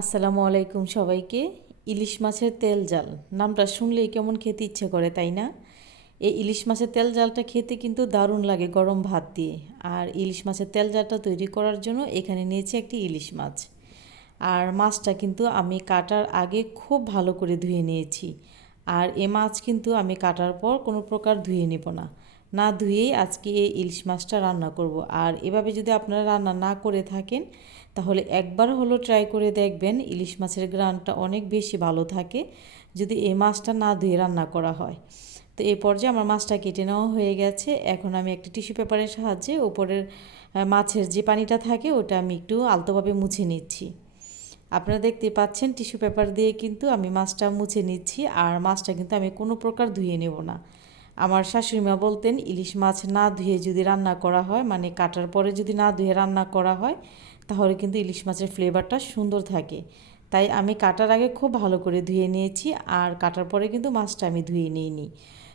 আসসালামু আলাইকুম সবাইকে। ইলিশ মাছের তেল জাল। নামটা শুনলেই কেমন খেতে ইচ্ছে করে, তাই না? এই ইলিশ মাছের তেল জালটা খেতে কিন্তু দারুণ লাগে গরম ভাত দিয়ে। আর ইলিশ মাছের তেল জালটা তৈরি করার জন্য এখানে নিয়েছি একটি ইলিশ মাছ। আর মাছটা কিন্তু আমি কাটার আগে খুব ভালো করে ধুয়ে নিয়েছি। আর এ মাছ কিন্তু আমি কাটার পর কোনো প্রকার ধুয়ে নেব না। না ধুয়েই আজকে এই ইলিশ মাছটা রান্না করব। আর এভাবে যদি আপনারা রান্না না করে থাকেন, তাহলে একবার হলো ট্রাই করে দেখবেন ইলিশ মাছের গ্রানটা অনেক বেশি ভালো থাকে যদি এই মাছটা না ধুয়ে রান্না করা হয়। তো এই পর্যায়ে আমার মাছটা কেটে নেওয়া হয়ে গেছে। এখন আমি একটা টিস্যু পেপারের সাহায্যে উপরের মাছের যে পানিটা থাকে ওটা আমি একটু আলতোভাবে মুছে নিচ্ছি। আপনারা দেখতে পাচ্ছেন টিস্যু পেপার দিয়ে কিন্তু আমি মাছটা মুছে নিচ্ছি, আর মাছটা কিন্তু আমি কোনো প্রকার ধুয়ে নেব না। আমার শাশুড়িমা বলতেন, ইলিশ মাছ না ধুয়ে যদি রান্না করা হয় মানে কাটার পরে যদি না ধুয়ে রান্না করা হয়, তাহলে কিন্তু ইলিশ মাছের ফ্লেভারটা সুন্দর থাকে। তাই আমি কাটার আগে খুব ভালো করে ধুয়ে নিয়েছি, আর কাটার পরে কিন্তু মাছটা আমি ধুয়ে নিইনি।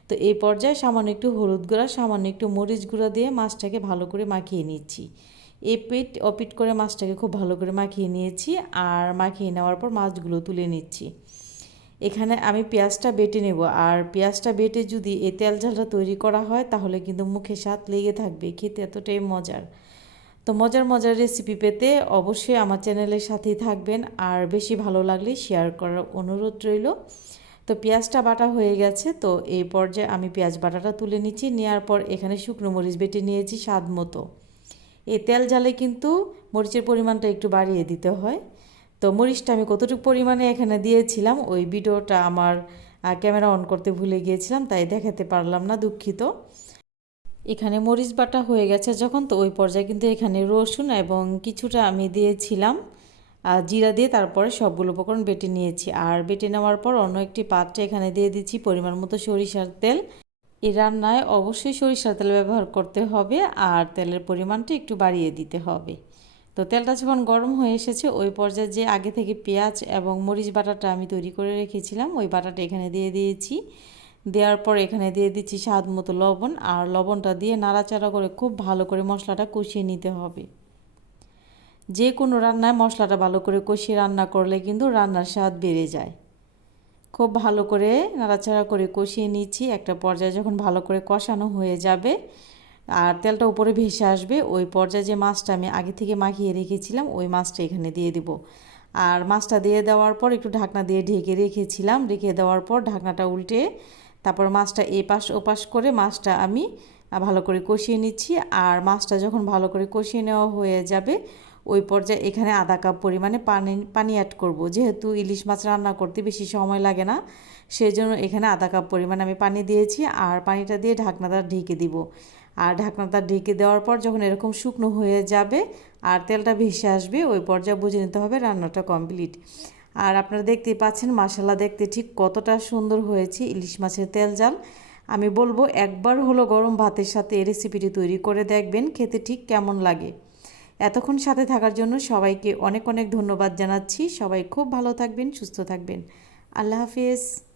তো এই পর্যায়ে সামান্য একটু হলুদ গুঁড়া, সামান্য একটু মরিচ গুঁড়া দিয়ে মাছটাকে ভালো করে মাখিয়ে নিচ্ছি। এ পিট অপিট করে মাছটাকে খুব ভালো করে মাখিয়ে নিয়েছি, আর মাখিয়ে নেওয়ার পর মাছগুলো তুলে নিচ্ছি। এখানে আমি পেঁয়াজটা বেটে নেব। আর পেঁয়াজটা বেটে যদি এই তেল ঝালটা তৈরি করা হয়, তাহলে কিন্তু মুখে স্বাদ লেগে থাকবে। খেতে এতটাই মজার। তো মজার মজার রেসিপি পেতে অবশ্যই আমার চ্যানেলের সাথেই থাকবেন। আর বেশি ভালো লাগলে শেয়ার করার অনুরোধ রইল। তো পেঁয়াজটা বাটা হয়ে গেছে। তো এই পর্যায়ে আমি পেঁয়াজ বাটাটা তুলে নিচ্ছি। নেওয়ার পর এখানে শুকনো মরিচ বেটে নিয়েছি স্বাদ মতো। এই তেল জালে কিন্তু মরিচের পরিমাণটা একটু বাড়িয়ে দিতে হয়। তো মরিচটা আমি কতটুকু পরিমাণে এখানে দিয়েছিলাম, ওই ভিডিওটা আমার ক্যামেরা অন করতে ভুলে গিয়েছিলাম, তাই দেখাতে পারলাম না, দুঃখিত। এখানে মরিচ বাটা হয়ে গেছে যখন, তো ওই পর্যায়ে কিন্তু এখানে রসুন এবং কিছুটা আমি দিয়েছিলাম জিরা দিয়ে তারপরে সবগুলো উপকরণ বেটে নিয়েছি। আর বেটে নেওয়ার পর অন্য একটি পাত্রে এখানে দিয়ে দিচ্ছি পরিমাণ মতো সরিষার তেল। এই রান্নায় অবশ্যই সরিষার তেল ব্যবহার করতে হবে, আর তেলের পরিমাণটা একটু বাড়িয়ে দিতে হবে। তো তেলটা যখন গরম হয়ে এসেছে, ওই পর্যায়ে যে আগে থেকে পেঁয়াজ এবং মরিচ বাটাটা আমি তৈরি করে রেখেছিলাম, ওই বাটাটা এখানে দিয়ে দিয়েছি। দেওয়ার পর এখানে দিয়ে দিচ্ছি স্বাদ মতো লবণ, আর লবণটা দিয়ে নাড়াচাড়া করে খুব ভালো করে মশলাটা কষিয়ে নিতে হবে। যে কোনো রান্নায় মশলাটা ভালো করে কষিয়ে রান্না করলে কিন্তু রান্নার স্বাদ বেড়ে যায়। খুব ভালো করে নাড়াচাড়া করে কষিয়ে নিচ্ছি, একটা পর্যায়ে যখন ভালো করে কষানো হয়ে যাবে আর তেলটা উপরে ভেসে আসবে, ওই পর্যায়ে যে মাছটা আমি আগে থেকে মাখিয়ে রেখেছিলাম, ওই মাছটা এখানে দিয়ে দিব। আর মাছটা দিয়ে দেওয়ার পর একটু ঢাকনা দিয়ে ঢেকে রেখেছিলাম, রেখে দেওয়ার পর ঢাকনাটা উল্টে তারপর মাছটা এ পাশ ওপাশ করে মাছটা আমি ভালো করে কষিয়ে নিচ্ছি। আর মাছটা যখন ভালো করে কষিয়ে নেওয়া হয়ে যাবে, ওই পর্যায়ে এখানে আধা কাপ পরিমাণে পানি পানি অ্যাড করব। যেহেতু ইলিশ মাছ রান্না করতে বেশি সময় লাগে না সেই জন্য এখানে আধা কাপ পরিমাণে আমি পানি দিয়েছি। আর পানিটা দিয়ে ঢাকনাটা ঢেকে দিব। আর ঢাকনাটা ঢেকে দেওয়ার পর যখন এরকম শুকনো হয়ে যাবে আর তেলটা ভেসে আসবে, ওই পর্যায়ে বুঝে নিতে হবে রান্নাটা কমপ্লিট আর আপনারা দেখতেই পাচ্ছেন মাসালা দেখতে ঠিক কতটা সুন্দর হয়েছে ইলিশ মাছের তেল জাল। আমি বলব একবার হলো গরম ভাতের সাথে এই রেসিপিটি তৈরি করে দেখবেন, খেতে ঠিক কেমন লাগে। এতক্ষণ সাথে থাকার জন্য সবাইকে অনেক অনেক ধন্যবাদ জানাচ্ছি। সবাই খুব ভালো থাকবেন, সুস্থ থাকবেন। আল্লাহ হাফিজ।